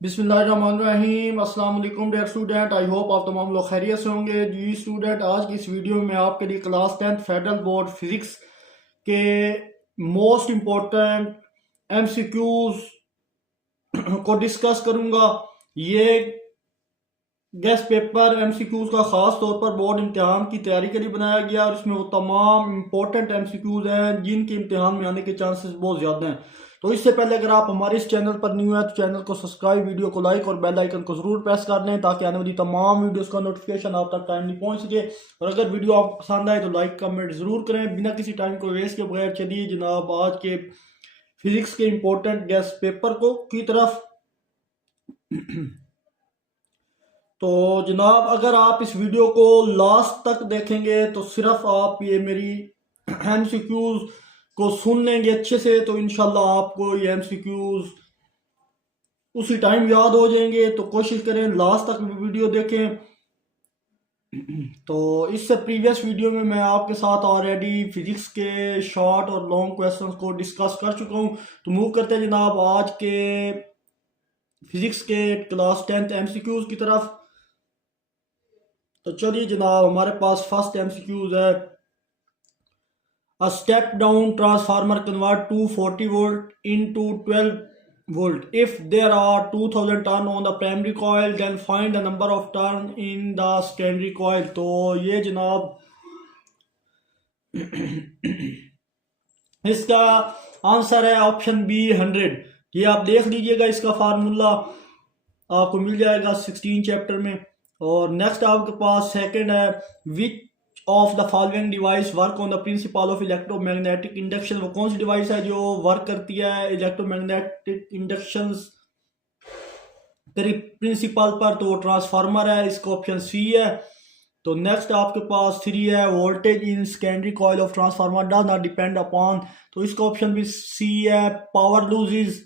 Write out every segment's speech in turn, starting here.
बिस्मिल्लाहिर्रहमानिर्रहीम अस्सलाम वालेकुम डियर स्टूडेंट। आई होप आप तमाम लोग खैरियत से होंगे। जी स्टूडेंट, आज की इस वीडियो में आपके लिए class 10th federal board physics के मोस्ट इम्पोर्टेंट एमसीक्यूज को डिस्कस करूंगा। ये गेस्ट पेपर एमसीक्यूज का ख़ास तौर पर बोर्ड इम्तिहान की तैयारी के लिए बनाया गया और इसमें वो तमाम इम्पोर्टेंट एमसीक्यूज हैं जिनके इम्तिहान में आने के चांसेस बहुत ज़्यादा हैं। तो इससे पहले अगर आप हमारे इस चैनल पर न्यू है तो चैनल को सब्सक्राइब, वीडियो को लाइक और बेल आइकन को ज़रूर प्रेस कर लें ताकि आने वाली तमाम वीडियोस का नोटिफिकेशन आप तक टाइमली पहुंच सके। और अगर वीडियो आपको पसंद आए तो लाइक कमेंट ज़रूर करें। बिना किसी टाइम को वेस्ट के बगैर चलिए जनाब आज के फिज़िक्स के इम्पोर्टेंट गेस्ट पेपर को की तरफ। तो जनाब, अगर आप इस वीडियो को लास्ट तक देखेंगे तो सिर्फ आप ये मेरी एमसीक्यूज को सुन लेंगे अच्छे से तो इंशाल्लाह आपको ये एमसीक्यूज उसी टाइम याद हो जाएंगे। तो कोशिश करें लास्ट तक वीडियो देखें। तो इससे प्रीवियस वीडियो में मैं आपके साथ ऑलरेडी फिजिक्स के शॉर्ट और लॉन्ग क्वेश्चंस को डिस्कस कर चुका हूँ। तो मूव करते हैं जनाब आज के फिजिक्स के क्लास 10th एमसीक्यूज की तरफ। तो चलिए जनाब, हमारे पास फर्स्ट एमसीक्यूज है। A step down transformer convert 240 volt into 12 volt. If there are 2000 turn on the primary coil, then find the number of turn in the secondary coil. तो ये जनाब इसका आंसर है ऑप्शन बी 100। ये आप देख लीजिएगा, इसका फार्मूला आपको मिल जाएगा 16 चैप्टर में। और नेक्स्ट आपके पास सेकंड है, which of the following device work on the principle of electromagnetic induction. वो कौन सी डिवाइस है जो वर्क करती है इलेक्ट्रोमैग्नेटिक इंडक्शन प्रिंसिपल पर? तो ट्रांसफार्मर है, इसका ऑप्शन सी है। तो नेक्स्ट आपके पास 3 है, voltage in secondary coil of transformer does not depend upon. तो इसका ऑप्शन भी सी है, पावर लूजेस।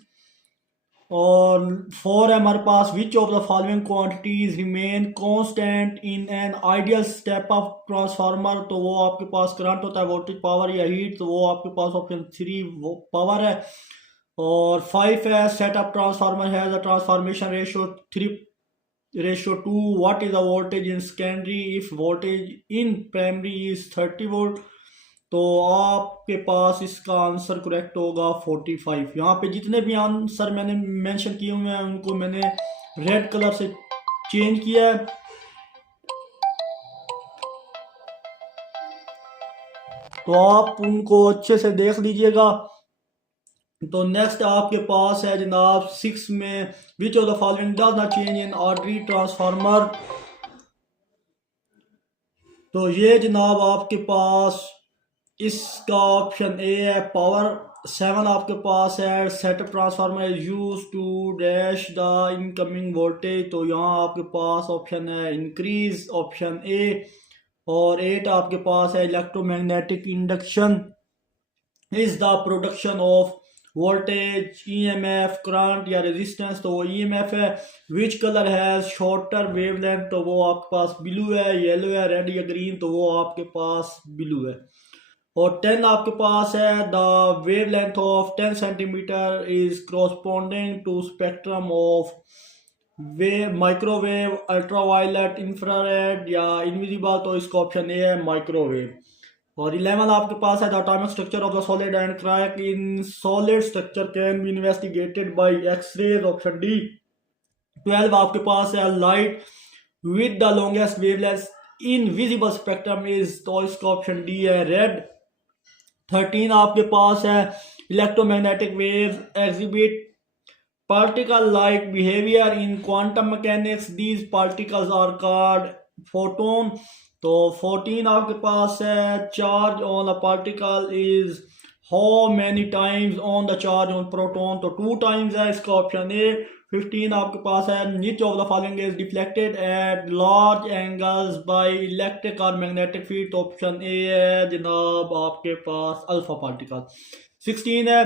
और 4 है हमारे पास, which of the following quantities remain constant in an ideal step of transformer. तो वो आपके पास करंट होता है, वोल्टेज, पावर या हीट। तो वो आपके पास ऑप्शन 3 वो पावर है। और 5 है, set up transformer has a transformation ratio 3:2। What is the voltage in secondary if voltage in primary is 30 volt. तो आपके पास इसका आंसर करेक्ट होगा 45। यहाँ पे जितने भी आंसर मैंने मेंशन किए हुए हैं उनको मैंने रेड कलर से चेंज किया है। तो आप उनको अच्छे से देख लीजिएगा। तो नेक्स्ट आपके पास है जनाब 6 में, विच of the following does not change in ordinary transformer. तो ये जनाब आपके पास इसका ऑप्शन ए है, पावर। 7 आपके पास है, setup transformer is use to dash the incoming voltage. तो यहाँ आपके पास ऑप्शन है इंक्रीज, ऑप्शन ए। और 8 आपके पास है, electromagnetic induction is the production of voltage, EMF, current या रेजिस्टेंस। तो वो ईएमएफ है। विच कलर है शॉर्टर वेवलेंथ। तो वो आपके पास ब्लू है, येलो है, रेड या ग्रीन। तो वो आपके पास ब्लू है। और 10 आपके पास है, the wavelength of 10 centimetre is corresponding to spectrum of wave, microwave, ultraviolet, infrared या इनविजिबल। तो इसका ऑप्शन ए है, माइक्रोवेव। और 11 आपके पास है, the atomic structure of the solid and crack in solid structure can be investigated by X rays, option D. 12 आपके पास है, light with the longest wavelength in visible spectrum is. तो इसका ऑप्शन डी है, रेड। 13 आपके पास है, electromagnetic waves exhibit particle like behaviour in quantum mechanics, these particles are called photon. तो 14 आपके पास है, charge on a particle is how many times on the charge on proton. तो 2 टाइम्स है, इसका ऑप्शन ए। 15 आपके पास है, which of the following is deflected at large angles by electric और मैग्नेटिक फील्ड। ऑप्शन ए है जनाब आपके पास अल्फा पार्टिकल। 16 है,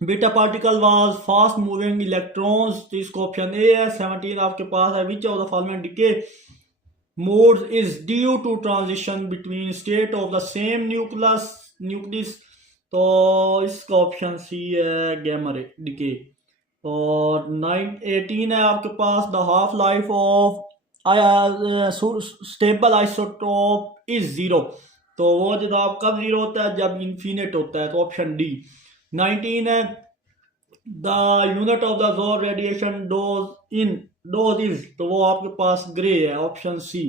beta particle was fast moving electrons. तो इसको ऑप्शन ए है। 17 आपके पास है, which of the following decay mode is due to transition between state of the same nucleus. तो इसका ऑप्शन सी है, गैमा डिके। और 918 है आपके पास, the half life of stable isotope is zero. तो वो जनाब कब ज़ीरो होता है, जब इन्फिनिट होता है, तो ऑप्शन डी। 19 है, द यूनिट ऑफ द जोर रेडिएशन डोज इज, तो वो आपके पास ग्रे है, ऑप्शन सी।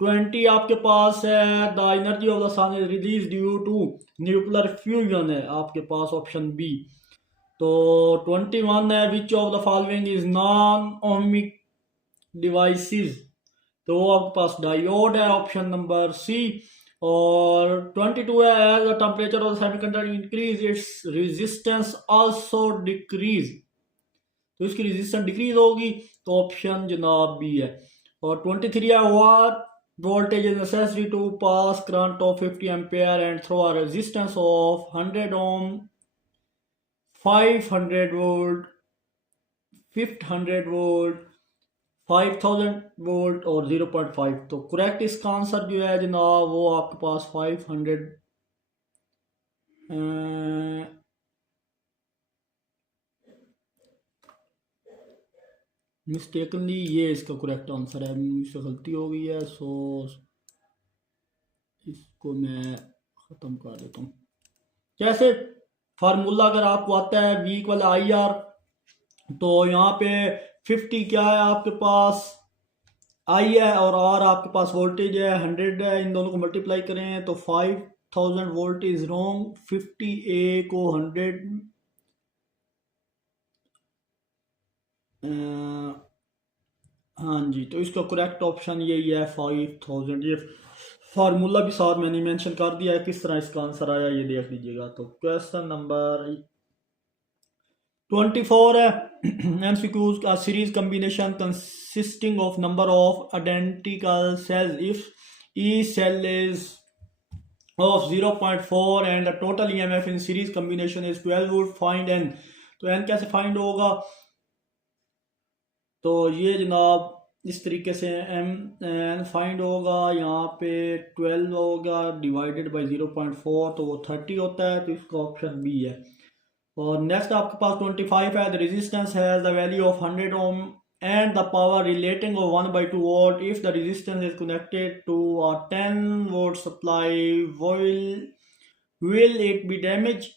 20 आपके पास है, the energy of the sun is release due to nuclear fusion है, आपके पास ऑप्शन बी। तो 21 है, which of the following is non ohmic devices, तो वो आपके पास डायोड है, ऑप्शन नंबर सी। और 22 है, as the temperature of the semiconductor increase its resistance also decrease, तो इसकी रेजिस्टेंस डिक्रीज होगी, तो ऑप्शन जनाब बी है। और 23 है, what voltage is necessary to pass current of 50 ampere and through a resistance of 100 ohm, 500 volt, 500 volt, 5000 volt और 0.5। तो करेक्ट इसका आंसर जो है जनाब वो आपके पास 500 मिस्टेकनली ये इसका करेक्ट आंसर है, मुझसे गलती हो गई है, सो इसको मैं ख़त्म कर देता हूँ। कैसे फार्मूला अगर आपको आता है V इक्वल आई आर, तो यहाँ पे 50 क्या है आपके पास आई है और आर आपके पास वोल्टेज है, 100 है, इन दोनों को मल्टीप्लाई करें तो 5000 वोल्ट इज रॉन्ग, 50 ए को 100 हाँ जी, तो इसका करेक्ट ऑप्शन यही है 5000। ये फार्मूला भी साथ मैंने मेंशन कर दिया है, किस तरह इसका आंसर आया ये देख लीजिएगा। तो क्वेश्चन नंबर 24 है, MCQs a series combination consisting of number of identical cells, if each cell is of 0.4 and the total EMF in series combination is 12 volt, find n। तो n कैसे फाइंड होगा, तो ये जनाब इस तरीके से n फाइंड होगा, यहाँ पे 12 होगा डिवाइडेड बाय 0.4, तो वो 30 होता है, तो इसका ऑप्शन बी है। और नेक्स्ट आपके पास 25 है, the resistance has the value of 100 ohm and the power relating of 1/2 volt, if the resistance is connected to a 10 volt supply will it be damage.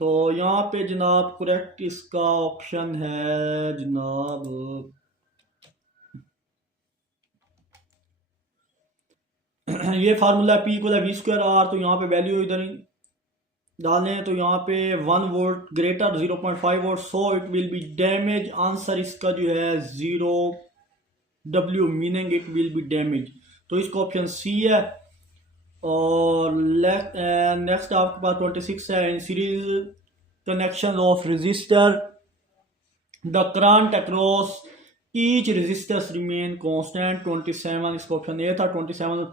तो यहाँ पे जनाब करेक्ट इसका ऑप्शन है जनाब ये फार्मूला P इक्वल है V²R, तो यहाँ पे वैल्यू इधर डालें, तो यहाँ पे 1 volt greater 0.5 volt, so it will be damage. Answer इसका जो है 0W, meaning it will be damage, तो इसका ऑप्शन सी है। और नेक्स्ट आपके पास 26 है, in series connection of resistor the current across each resistors remain constant. 27 इसका ऑप्शन ए था। 27,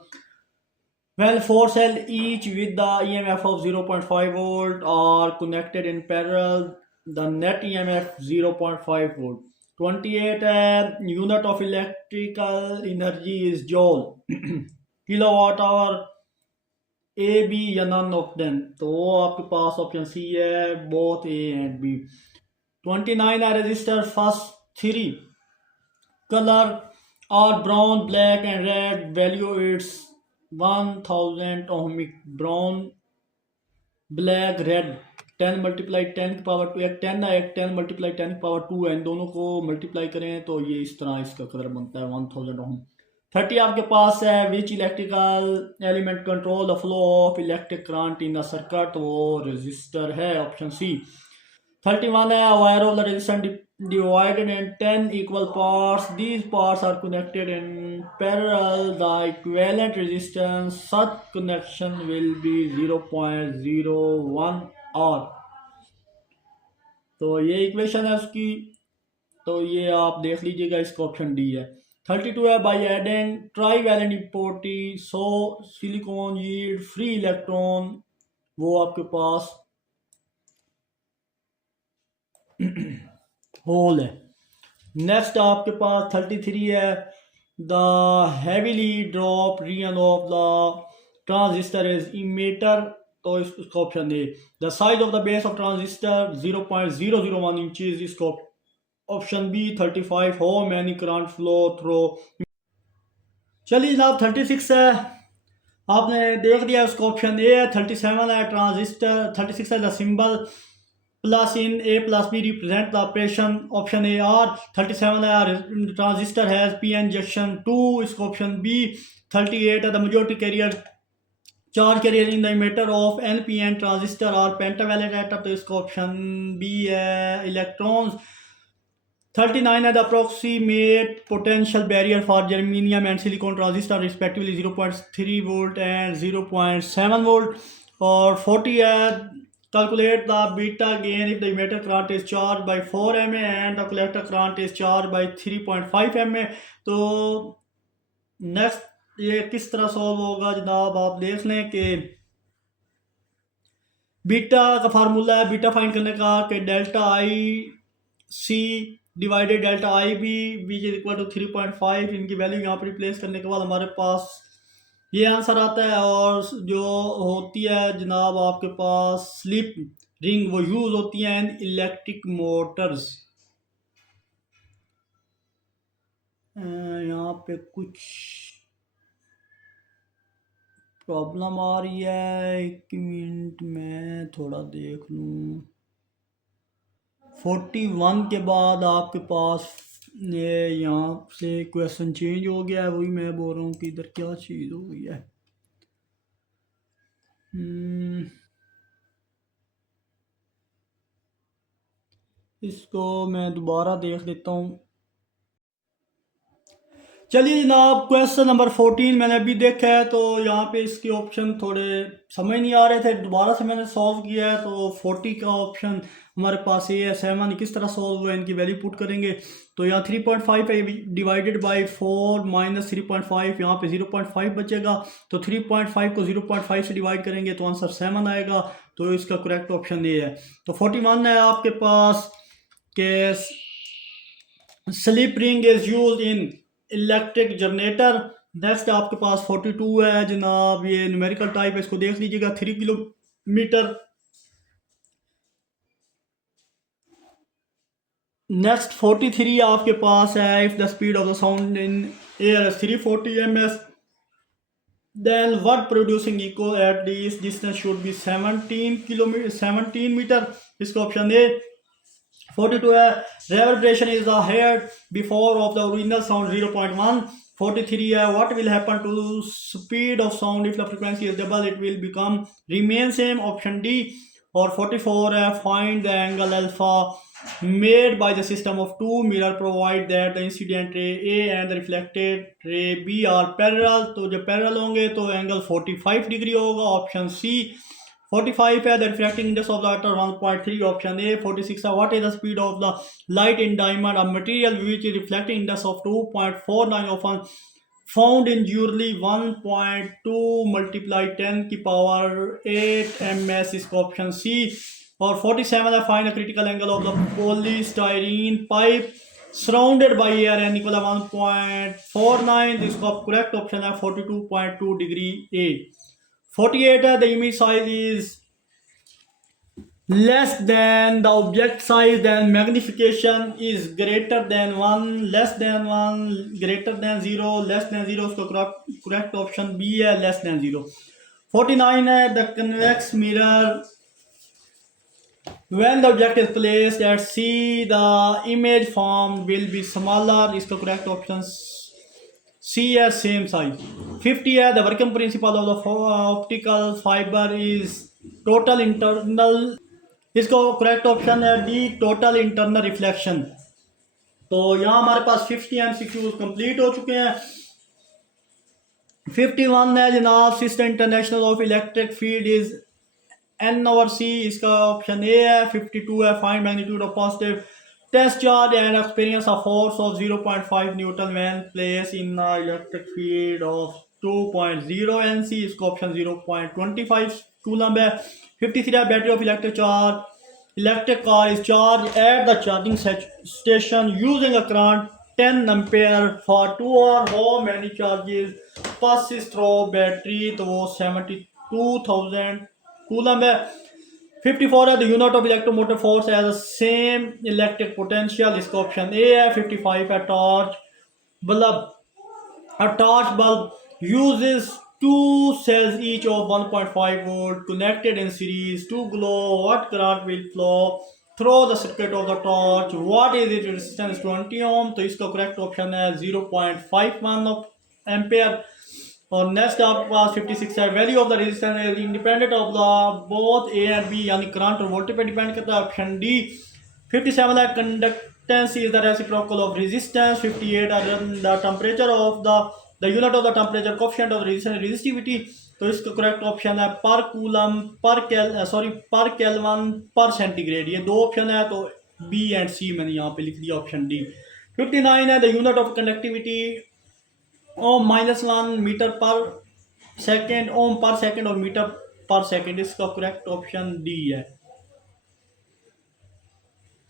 well, 4 cells each with the EMF of 0.5 volt are connected in parallel, the net EMF 0.5 volt। 28 unit of electrical energy is joule, kilowatt hour, A, B या none of them, तो वो आपके पास option C है, both A and B। 29 है, resistor first 3 color are brown, black and red, value its 1000 ohmic, brown, black, red, 10 multiply 10 की power 2, एक 10 है, एक 10 मल्टीप्लाई 10 की पावर 2 है, इन दोनों को मल्टीप्लाई करें तो ये इस तरह इसका कलर बनता है 1000 ओम। 30 आपके पास है, which electrical element control the flow of electric current in the circuit, तो वो रजिस्टर है, ऑप्शन सी। 31 है, wire of the resistance divided in 10 equal parts, these parts are connected in parallel, the equivalent resistance such connection will be 0.01 R। तो ये equation है उसकी, तो ये आप देख लीजिएगा, इसका ऑप्शन डी है। 32 है, by adding trivalent impurity so silicon yield free electron, वो आपके पास होल है। नेक्स्ट आपके पास 33 है, द हैवीली ड्रॉप region of the transistor is emitter, तो इसका ऑप्शन है। The size of the base of transistor 0.001 inches, इसको option B 35 how many current flow through. चलिए जनाब 36 है, आपने देख दिया उसका ऑप्शन ए है। 37 है ट्रांजिस्टर, 36 है the symbol plus in A plus B represent the operation, option A or. 37 है transistor has P N junction 2, इसका ऑप्शन बी। 38 है the majority carrier charge carrier in the emitter of N P N transistor are pentavalent atom, तो इसका option B है electrons. 39 है the approximate potential barrier for germanium and silicon transistor respectively 0.3 volt and 0.7 volt. और 40 है calculate the beta gain if the emitter current is charge by 4 mA and the collector current is charge by 3.5 mA। तो next ये किस तरह solve होगा जनाब, आप देख लें कि बीटा का फार्मूला है बीटा फाइंड करने का कि delta I C divided delta I B B is equal to 3.5। इनकी वैल्यू यहाँ पर रिप्लेस करने के बाद हमारे पास ये आंसर आता है। और जो होती है जनाब आपके पास स्लिप रिंग, वो यूज होती है इन इलेक्ट्रिक मोटर्स। यहाँ पे कुछ प्रॉब्लम आ रही है, एक मिनट में थोड़ा देख लूँ। 41 के बाद आपके पास ये यहाँ से क्वेश्चन चेंज हो गया है, वही मैं बोल रहा हूँ कि इधर क्या चीज़ हो गई है। इसको मैं दोबारा देख लेता हूँ। चलिए जनाब क्वेश्चन नंबर 14 मैंने अभी देखा है, तो यहाँ पे इसके ऑप्शन थोड़े समझ नहीं आ रहे थे, दोबारा से मैंने सॉल्व किया है। तो 40 का ऑप्शन हमारे पास ये है 7, किस तरह सॉल्व हुआ है, इनकी वैल्यू पुट करेंगे। तो यहाँ 3.5 है डिवाइडेड बाय 4 माइनस 3.5, यहाँ पे 0.5 बचेगा। तो 3.5 को 0.5 से डिवाइड करेंगे तो आंसर 7 आएगा। तो इसका करेक्ट ऑप्शन ये है। तो 41 है आपके पास के slip ring is use in electric generator. Next आपके पास 42 है जनाब, ये न्यूमेरिकल टाइप है, इसको देख लीजिएगा 3 किलोमीटर। नेक्स्ट 43 आपके पास है if the speed of the sound in air is 340 ms then what producing echo at this distance should be 17 metre, इसका ऑप्शन ए। 42 है reverberation is the heard before of the original sound 0.1। 43 है what will happen to speed of sound if the frequency is double, it will become remain same, option D। और 44 है find the angle alpha made by the system of two mirror provide that the incident ray A and the reflected ray B are parallel। तो जब parallel होंगे तो angle 45 degree होगा, option C। 45 है the refracting index of the letter 1.3, option A। 46 है what is the speed of the light in diamond, a material which is reflecting index of 2.49, often found in jewelry 1.2 multiply 10 की power 8 ms, इसका option C। और 47 है find the critical angle of the polystyrene pipe surrounded by air n equal 1.49, इसका correct option है 42.2 degree A। 48 है the image size is less than the object size, then magnification is greater than 1, less than 1, greater than 0, less than 0, उसका correct option B है less than 0। 49 है the convex mirror when the object is placed at C the image form will be smaller, इसका correct option C है same size। 50 है the working principle of the optical fiber is total internal, इसका correct option है D total internal reflection. तो यहाँ हमारे पास 50 MCQs complete हो चुके हैं। 51 है जनाब system international of electric field is N/C, इसका ऑप्शन ए है। 52 है find magnitude of positive test charge and experience of force of 0.5 newton when place in electric field of 2.0 NC, इसका ऑप्शन 0.25 कूलम है। 53 battery of electric car is charge at the charging station using a current 10 ampere for 2 hours, how many charges passes through battery, तो वो 72,000 coulomb है। 54 है the unit of electromotive force as the same electric potential, इसका option A है। 55 है torch bulb, a torch bulb uses two cells each of 1.5 volt connected in series to glow. What current will flow through the circuit of the torch? What is its resistance? 20 ohm. तो इसका correct option है 0.51 ampere. और next आपके पास 56 है value of the resistance independent of the both A and B, यानी current और voltage पे डिपेंड करता है, ऑप्शन डी। 57 है conductance is the reciprocal of resistance. 58 है the temperature of the unit of the temperature coefficient of resistance resistivity. तो इसका correct option है पर कूलम पर केल्विन पर सेंटीग्रेड। ये दो ऑप्शन है तो बी एंड सी मैंने यहाँ पे लिख दिया ऑप्शन डी। 59 है the unit of conductivity ohm -1 metre per second, ohm per second और मीटर पर सेकेंड। इसका करेक्ट ऑप्शन डी है।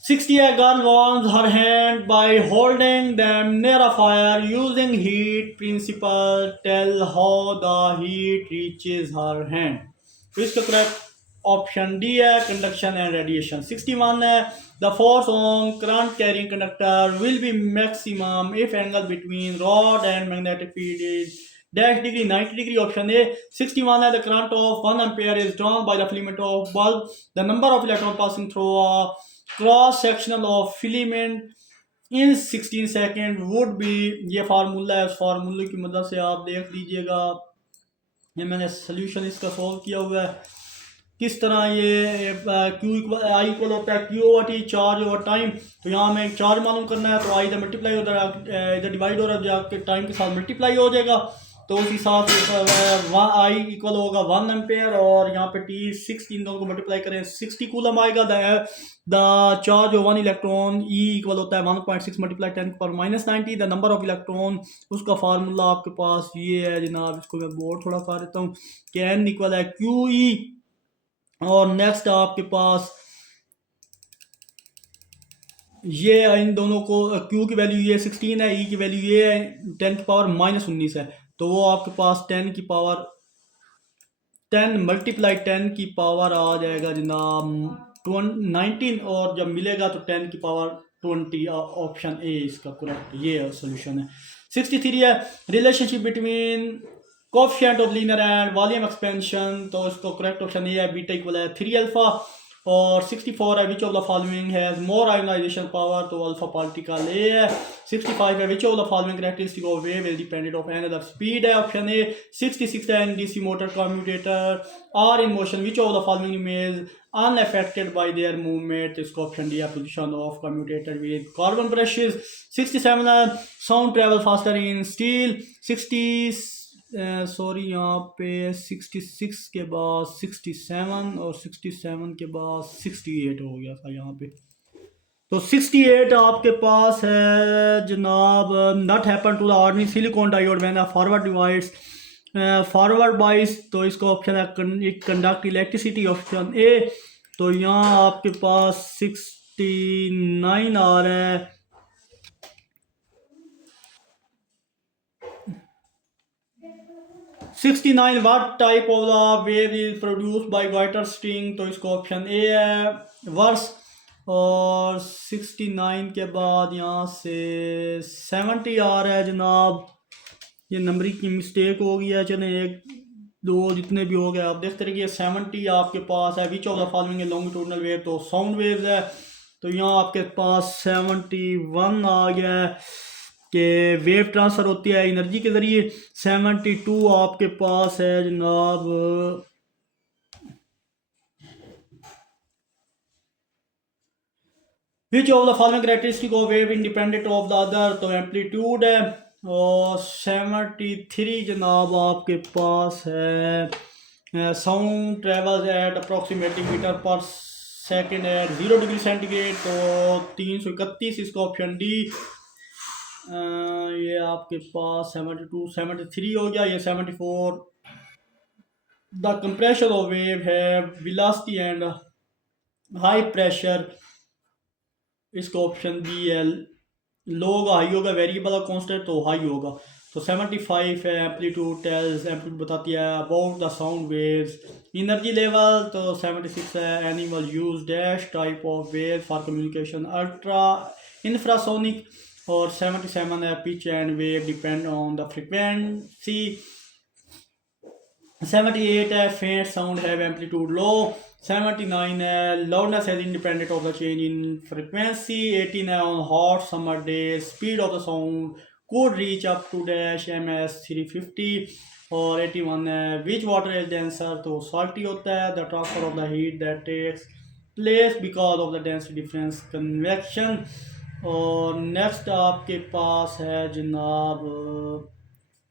60 a girl warms her hand by holding them near a fire using heat principle. Tell how the heat reaches her hand. तो इसका correct option D है conduction and radiation. 61 है the force on current carrying conductor will be maximum if angle between rod and magnetic field is dash degree 90 degree, option A. 61 है the current of 1 ampere is drawn by the filament of bulb, the number of electron passing through a cross sectional of filament in 16 second would be. ये formula है, उस फार्मूले की मदद से आप देख लीजिएगा। ये मैंने सोल्यूशन इसका सॉल्व किया हुआ है किस तरह। ये क्यू आई इक्वल होता है Q over T, charge over time. तो यहाँ हमें चार्ज मालूम करना है तो आई इधर मल्टीप्लाई इधर डिवाइड हो रहा है, जाके टाइम के साथ मल्टीप्लाई हो जाएगा। तो उस हिसाब से आई इक्वल होगा 1 एम्पेयर और यहाँ पे टी 6, इन दोनों को मल्टीप्लाई करें 60 कूलम आएगा। The charge of 1 electron E equal होता है 1.6 multiply 10⁻90। The number of electron, उसका फार्मूला आपके पास ये है जनाब, इसको मैं बोर्ड थोड़ा कर देता हूँ कि एन इक्वल है क्यू ई। और नेक्स्ट आपके पास ये इन दोनों को Q की वैल्यू ये 16 है, E की वैल्यू ये है 10 की पावर -19 है। तो वो आपके पास 10 की पावर 10 मल्टीप्लाई 10 की पावर आ जाएगा जनाब 19 और जब मिलेगा तो 10 की पावर 20। ऑप्शन ए इसका करेक्ट ये सोल्यूशन है। 63 है relationship between coefficient of linear and volume expansion. तो इसको करेक्ट ऑप्शन ए है बीटा इक्वल है 3 अल्फा। और 64 है which of the following has more ionization power, तो अल्फा पार्टिकल ए है। 65 है which of the following characteristic of wave is dependent of another speed है, ऑप्शन ए। 66 है DC motor commutator are in motion which of the following image unaffected by their movement, इसको option D है position of commutator with carbon brushes. 67 है sound travel faster in steel. 60 sorry यहाँ पे 66 के बाद 67 और 67 के बाद 68 हो गया था यहाँ पे। तो 68 आपके पास है जनाब not happen to the ordinary silicon diode when forward device forward bias. तो इसका ऑप्शन है it conduct electricity, option A. तो यहाँ आपके पास 69 आ रहा है। what type of the wave is produced by goiter string, तो इसको ऑप्शन ए है वर्स। और 69 के बाद यहाँ से 70 आ रहा है जनाब, ये नंबरिंग की मिस्टेक हो गया, चले 1 2 जितने भी हो गए आप देखते रहिए। 70 आपके पास है विच ऑफ द फॉलोइंग है लॉन्गिट्यूडनल वेव, तो साउंड वेव्स है। तो यहाँ आपके पास 71 आ गया है कि वेव ट्रांसफ़र होती है एनर्जी के ज़रिए। 72 आपके पास है जनाब which of the following characteristic of wave independent of the other, तो एम्पलीट्यूड है। और 73 जनाब आपके पास है sound travels at approximately metre per second at 0 degree centigrade, तो 331 इसका ऑप्शन डी। ये आपके पास 72 73 हो गया। ये 74 द कंप्रेशन ऑफ वेव है वेलोसिटी एंड हाई प्रेशर, इसका ऑप्शन बी है। लो होगा हाई होगा, वेरिएबल का कांस्टेंट तो हाई होगा। तो 75 है एम्पलीट्यूड टेल्स, एम्पलीट्यूड बताती है about the sound waves. Energy level तो 76 है animal use dash type of wave for communication ultra infrasonic. और 77 है pitch and wave depend on the frequency. 78 है फेंट साउंड हैव एम्पलीट्यूड लो। 79 है loudness is independent of the change in frequency. 18 है on hot summer days speed of the sound could reach up to dash ms 350. और 81 है which water is denser, तो salty होता है। The transfer of the heat that takes place because of the density difference convection। और next आपके पास है जनाब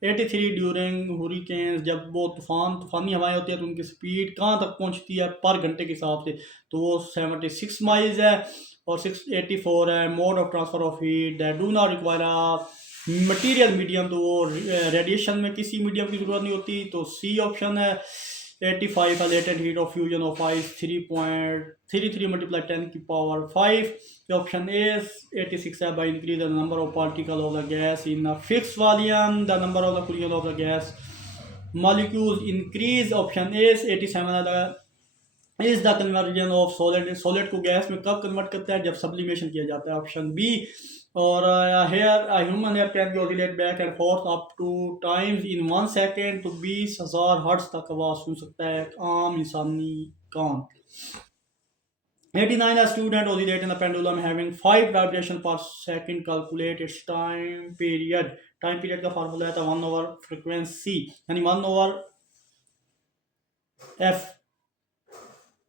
83 ड्यूरिंग हुरिकेन्स, जब वो तूफ़ानी हवाएं होती है तो उनकी स्पीड कहाँ तक पहुँचती है पर घंटे के हिसाब से, तो वो 76 माइल्स है। और 684 है mode of transfer of heat that do not require a material medium, तो वो रेडिएशन में किसी मीडियम की ज़रूरत नहीं होती, तो सी ऑप्शन है। 85 है latent heat of fusion of ice 3.33 multiply 10 की पावर 5 ऑप्शन ए। 86 है by increase the number of particle of the gas in a fix volume the number of the collision of the gas molecules increase option ए। 87 है is the conversion of solid को gas में कब convert करता है, जब sublimation किया जाता है, ऑप्शन बी। और hair human hair can be oscillate back and forth up to times in 1 second, तो 20,000 हर्ट्ज तक आवाज सुन सकता है आम इंसानी कान। 89 a student oscillate in the pendulum having 5 vibration per second, calculate its time period का formula है 1 over frequency यानी 1 over f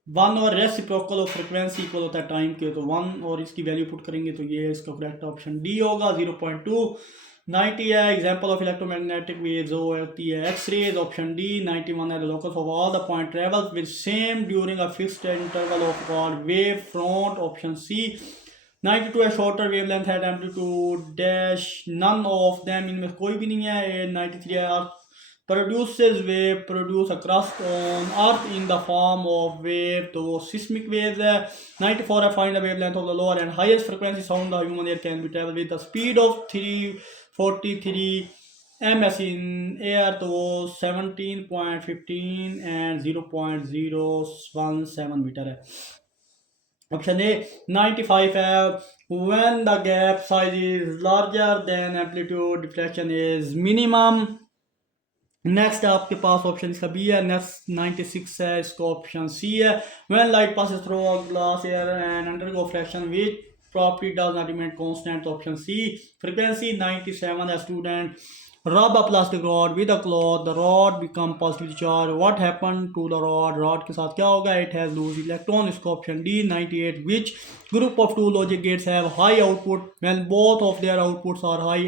1 और रेसिप्रोकल ऑफ फ्रिक्वेंसी इक्वल होता है टाइम के, तो 1 और इसकी वैल्यू पुट करेंगे तो ये इसका करेक्ट ऑप्शन डी होगा 0.2। 90 है एग्जांपल ऑफ इलेक्ट्रोमैग्नेटिक वेव्स होती है एक्सरेज, ऑप्शन डी। 91 है the locus of all the point travels with same during a fixed interval of called wave front, option C. 92 है शॉर्टर वेवलेंथ है amplitude dash none of them, इनमें कोई भी नहीं है। 93 है produces wave produce a crust on earth in the form of wave, तो वो seismic waves है। 94 है find the wavelength of the lower and highest frequency sound the human ear can be travel with the speed of 343 ms in air, तो वो 17.15 and 0.017 metre है, option ए। 95 है when the gap size is larger than amplitude diffraction is minimum। Next आपके पास option इसका B है। Next 96 है इसका ऑप्शन सी है when light passes through a glass air and undergo fraction which property does not remain constant, option C. Frequency 97 है student rub a plastic rod with a cloth the rod become positively charge, what happen to the rod, rod के साथ क्या होगा, it has lose electron, इसका option D. 98 which group of two logic gates have high output when both of their outputs are high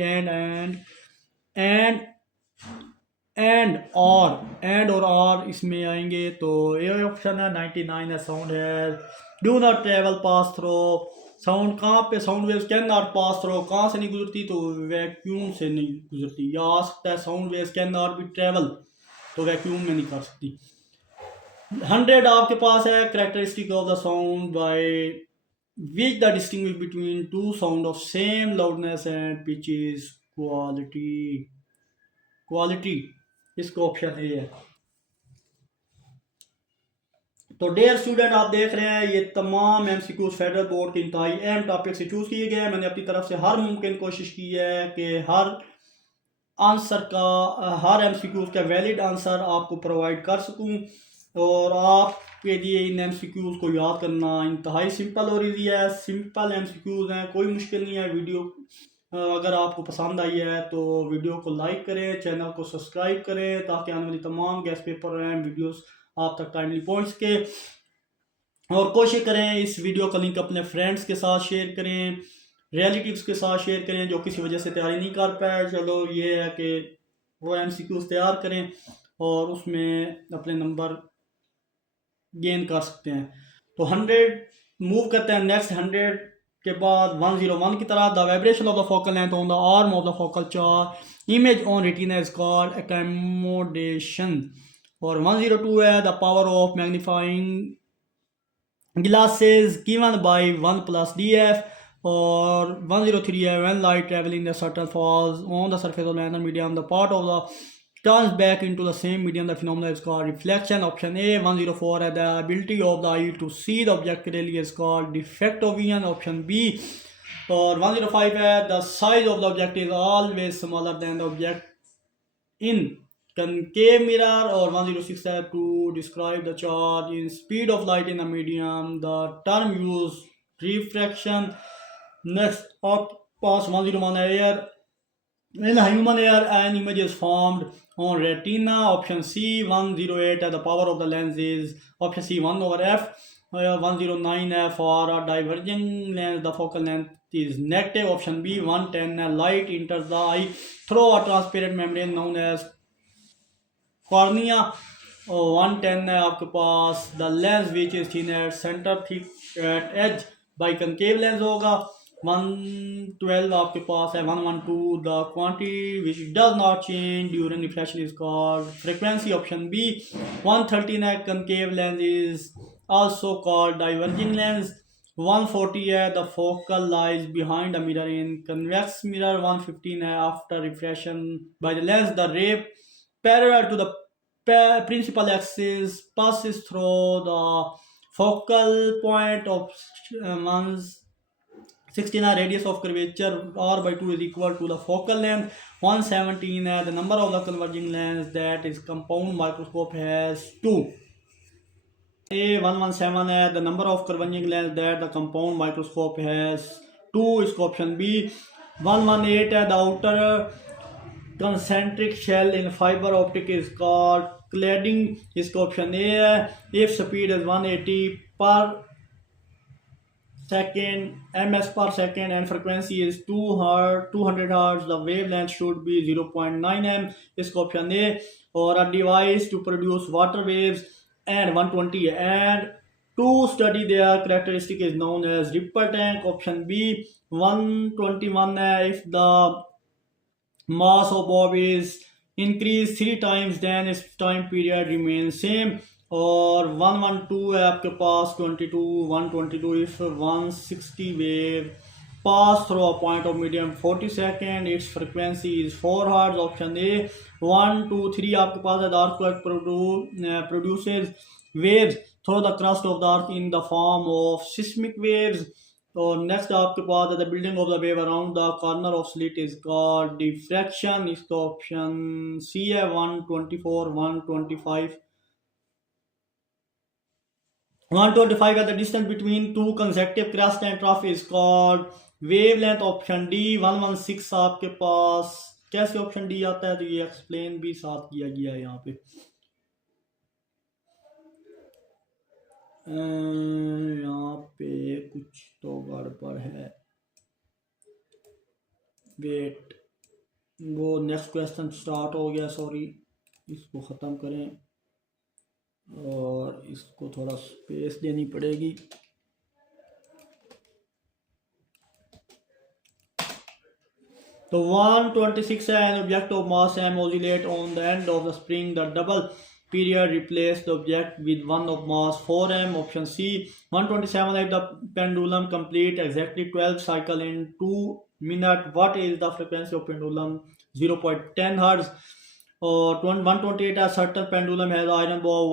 and और or इसमें आएंगे, तो ये ऑप्शन है। 99 है साउंड है do not travel pass through, sound कहाँ पे, sound waves can not pass through कहाँ से नहीं गुजरती, तो वैक्यूम से नहीं गुजरती, या आ सकता है sound waves can not be travel, तो वैक्यूम में नहीं कर सकती। 100 आपके पास है characteristic of the sound by which the distinguish between two sound of same loudness and pitch is quality, इसको ऑप्शन ए है। तो डियर स्टूडेंट आप देख रहे हैं ये तमाम एमसीक्यूज फेडरल बोर्ड के इंतहाई अहम टॉपिक से चूज किए गए हैं। मैंने अपनी तरफ से हर मुमकिन कोशिश की है कि हर एमसीक्यूज का वैलिड आंसर आपको प्रोवाइड कर सकूं, और आपके लिए इन एमसीक्यूज को याद करना इंतहाई सिंपल और ईजी है। सिंपल एमसीक्यूज हैं, कोई मुश्किल नहीं है। वीडियो अगर आपको पसंद आई है तो वीडियो को लाइक करें, चैनल को सब्सक्राइब करें ताकि आने वाली तमाम गेस्ट पेपर एंड वीडियोस आप तक टाइमली पहुंच सके। और कोशिश करें इस वीडियो का लिंक अपने फ्रेंड्स के साथ शेयर करें, रिलेटिव्स के साथ शेयर करें जो किसी वजह से तैयारी नहीं कर पाए। चलो ये है कि वो एमसीक्यूज तैयार करें और उसमें अपने नंबर गेन कर सकते हैं। तो 100 मूव करते हैं नेक्स्ट 100 के बाद 101 की तरह। The vibration of the focal length on the arm of the focal charge image on retina is called accommodation. और 102 है the power of magnifying glasses given by 1 plus df। और 103 है when light traveling the certain falls on the surface of land and medium the part of the turns back into the same medium. The phenomenon is called reflection. Option A. 104 है the ability of the eye to see the object clearly is called defect of vision. Option B. और 105 है the size of the object is always smaller than the object in concave mirror. और 106 है to describe the charge in speed of light in a medium the term used refraction. Next up pass 101 air in a human air an image is formed on retina. Option C 108 the power of the lens is option C 1 over f. 109 for a diverging lens the focal length is negative. Option B 110 light enters the eye through a transparent membrane known as cornea. 110 है आपके पास the lens which is thin at center thick at edge by concave lens होगा. 112 आपके पास है 112 the quantity which does not change during reflection is called frequency. Option B 113 है concave lens is also called diverging lens. 140 है the focal lies behind a mirror in convex mirror. 115 है after refraction by the lens the ray parallel to the principal axis passes through the focal point of one's 16 radius of curvature r by 2 is equal to the focal length. 117 the number of the converging lens that is compound microscope has 2. A 117 the number of converging lens that the compound microscope has 2 is option B. 118 the outer concentric shell in fiber optic is called cladding is option A. If speed is 180 per second ms per second and frequency is 200 hertz the wavelength should be 0.9 m is option A. Or a device to produce water waves and 120 and to study their characteristic is known as ripple tank. Option B 121 if the mass of bob is increased 3 times then its time period remains same. और 112 है आपके पास 22 122 if 160 wave pass through a point of medium 40 second its frequency is 4 hertz. Option A 123 आपके पास है the earthquake produces waves through the crust of the earth in the form of seismic waves. और next आपके पास है the building of the wave around the corner of slit is called diffraction. इसका option C है 124 125 125 at the distance between two consecutive crest and trough is called wavelength. Option D 116 आपके पास कैसे option D आता है तो ये explain भी साथ किया गया है यहाँ पे. यहाँ पे कुछ तो गड़बड़ है वेट वो नेक्स्ट क्वेश्चन स्टार्ट हो गया सॉरी इसको ख़त्म करें और इसको थोड़ा स्पेस देनी पड़ेगी. तो 126 है an object of mass m oscillate on the end of the spring the double period replace the object with one of mass 4m. Option C 127 if the pendulum complete exactly 12 cycle in 2 minutes what is the frequency of pendulum 0.10 hertz. Or 128 a certain pendulum has iron ball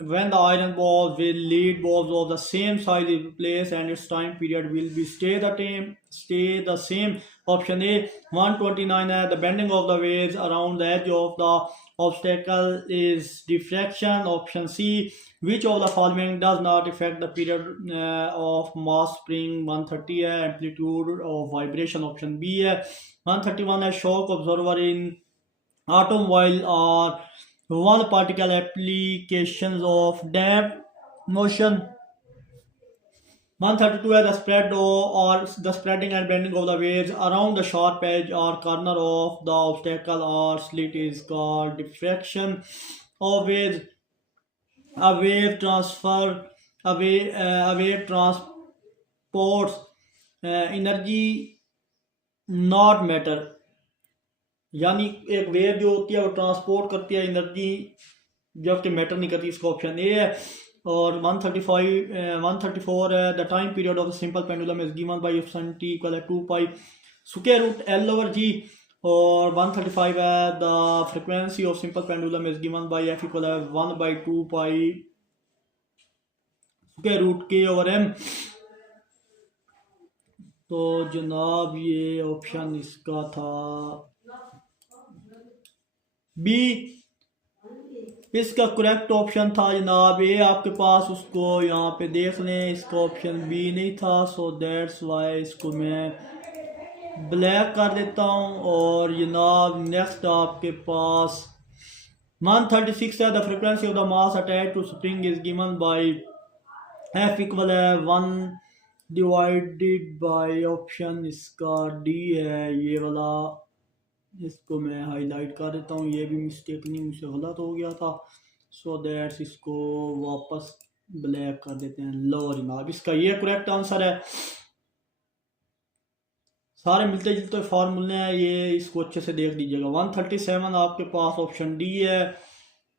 when the iron balls will lead balls of the same size is placed and its time period will be stay the same. Option A 129 the bending of the waves around the edge of the obstacle is diffraction. Option C which of the following does not affect the period of mass spring. 130 amplitude of vibration. Option B 131 shock observer in automobile or one particle applications of damp motion. 132 the spread or the spreading and bending of the waves around the sharp edge or corner of the obstacle or slit is called diffraction. Of waves a wave transports energy not matter यानी एक wave जो होती है वो transport करती है energy जबकि matter नहीं करती. इसका ऑप्शन ए है. और 135 134 है the time period of simple pendulum is given by option T equal है 2 pi square root L over G. और 135 है the frequency of simple pendulum is given by F equal है 1 by 2 pi square root K over M. तो जनाब ये option इसका था B. इसका करेक्ट ऑप्शन था जनाब ए आपके पास, उसको यहाँ पे देख लें, इसका ऑप्शन बी नहीं था। सो दैट्स वाई इसको मैं ब्लैक कर देता हूँ। और जनाब नेक्स्ट आपके पास 136 है the frequency of the mass attach to spring is given by F equal है 1 डिवाइडेड बाय ऑप्शन इसका डी है ये वाला। इसको मैं हाईलाइट कर देता हूँ, ये भी मिस्टेकली मुझसे गलत हो गया था। सो दैट्स इसको वापस ब्लैक कर देते हैं। लो जनाब इसका ये करेक्ट आंसर है। सारे मिलते जुलते फार्मूले हैं ये, इसको अच्छे से देख लीजिएगा। 137 आपके पास ऑप्शन डी है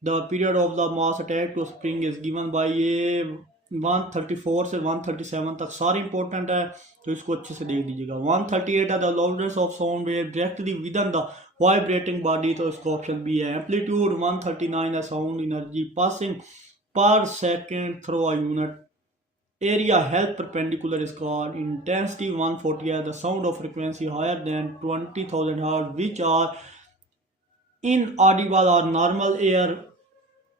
the period of the mass attack to spring is given by ये 134 से 137 तक सारे इंपॉर्टेंट है, तो इसको अच्छे से देख लीजिएगा। 138 है the loudness of sound wave directly with in the vibrating body, तो इसको ऑप्शन बी है। एम्पलीट्यूड 139 है साउंड एनर्जी पासिंग पर second through a unit area held perpendicular is called intensity। 140 है the sound of frequency higher than 20,000 hertz which are inaudible or normal air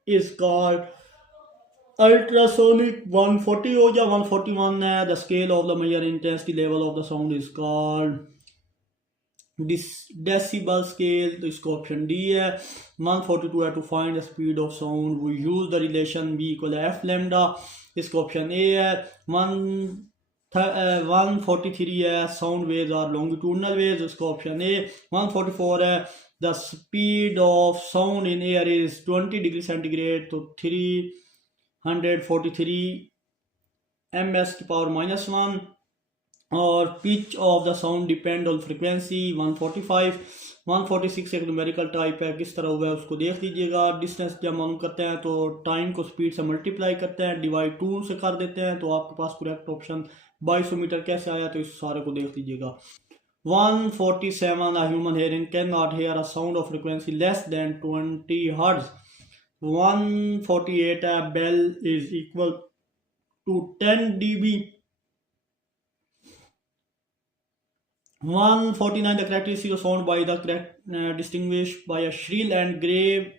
is called ultrasonic। 140 हो या 141 है the scale of the measure intensity level of the sound is called decibel scale, तो इसको option D है। 142 है to find the speed of sound we use the relation B equal F lambda, इसको option A है। 143 है sound waves are longitudinal waves, इसको option A. 144 है the speed of sound in air is 20 degree centigrade, तो 343 ms की power -1। और pitch of the sound depend on frequency 145। 146 एक numerical type है, किस तरह हुआ है उसको देख लीजिएगा। डिस्टेंस जब मालूम करते हैं तो टाइम को स्पीड से मल्टीप्लाई करते हैं, डिवाइड 2 से कर देते हैं, तो आपके पास करेक्ट ऑप्शन 2200 मीटर कैसे आया, तो इस सारे को देख लीजिएगा। 147 a human hearing cannot hear a sound of frequency less than 20 hertz। 148 a bell is equal to 10 dB। 149 the characteristic of sound by the distinguished by a shrill and grave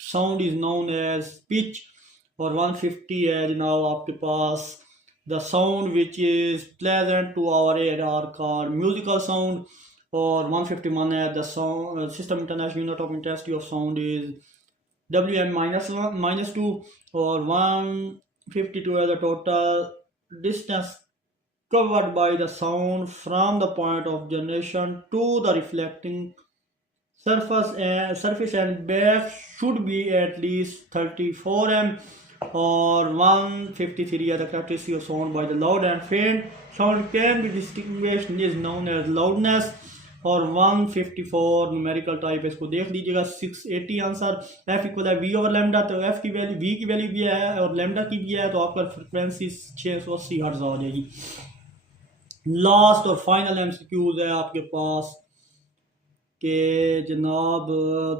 sound is known as pitch। और 150 है जनाब आपके पास the sound which is pleasant to our ear are called musical sound। और 151 है the sound system international unit of intensity of sound is WM -2। और 152 है the total distance covered by the sound from the point of generation to the reflecting surface and back should be at least 34 m। और 153 है the characteristic of sound by the loud and faint sound can be distinguished is known as loudness। और 154 numerical type है, इसको देख लीजिएगा। 680 answer. F equal है we over lambda, तो F की वैल्यू वी की वैल्यू भी है और लेमडा की भी है, तो आपका फ्रिक्वेंसी 680 हर्ट्ज आ जाएगी। लास्ट और फाइनल एमसीक्यूज है आपके पास कि जनाब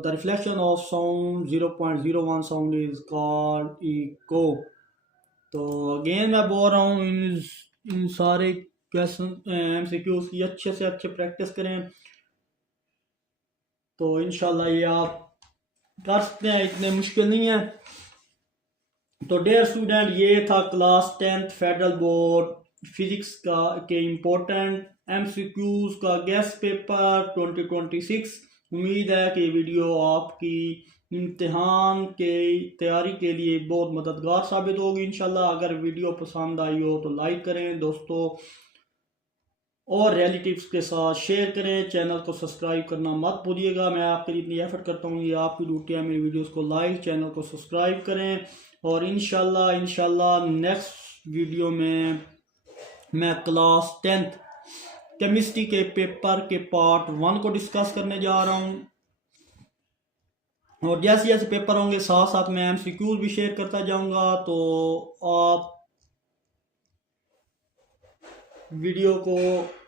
the reflection of sound 0.01 sound is called echo. तो अगेन मैं बोल रहा हूँ इन सारे क्वेश्चन एमसीक्यूज की अच्छे से अच्छे प्रैक्टिस करें, तो इंशाल्लाह ये आप कर सकते हैं, इतने मुश्किल नहीं है। तो डियर स्टूडेंट ये था class 10th federal board physics का के इम्पोर्टेंट एमसीक्यूज का गेस्ट पेपर 2026। उम्मीद है कि वीडियो आपकी इम्तिहान के तैयारी के लिए बहुत मददगार साबित होगी इंशाल्लाह। अगर वीडियो पसंद आई हो तो लाइक करें दोस्तों और रिलेटिव्स के साथ शेयर करें। चैनल को सब्सक्राइब करना मत भूलिएगा, मैं आपके लिए इतनी एफर्ट करता हूँ, ये आपकी ड्यूटी है। मेरी वीडियोस को लाइक, चैनल को सब्सक्राइब करें। और इंशाल्लाह नेक्स्ट वीडियो में मैं क्लास 10th केमिस्ट्री के पेपर के पार्ट 1 को डिस्कस करने जा रहा हूँ। और जैसे जैसे पेपर होंगे साथ साथ मैं एमसीक्यूज भी शेयर करता जाऊंगा, तो आप वीडियो को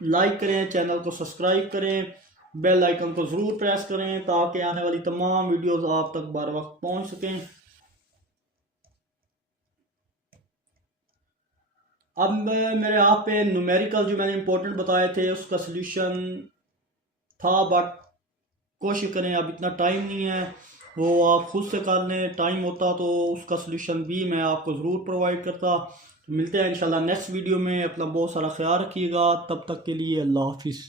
लाइक करें, चैनल को सब्सक्राइब करें, बेल आइकन को ज़रूर प्रेस करें ताकि आने वाली तमाम वीडियोस आप तक बर वक्त पहुंच सकें। अब मेरे आप पे न्यूमेरिकल जो मैंने इंपॉर्टेंट बताए थे उसका सलूशन था, बट कोशिश करें, अब इतना टाइम नहीं है, वो आप खुद से कर लें। टाइम होता तो उसका सलूशन भी मैं आपको ज़रूर प्रोवाइड करता। तो मिलते हैं इंशाल्लाह नेक्स्ट वीडियो में। अपना बहुत सारा ख्याल रखिएगा, तब तक के लिए अल्लाह हाफिज़।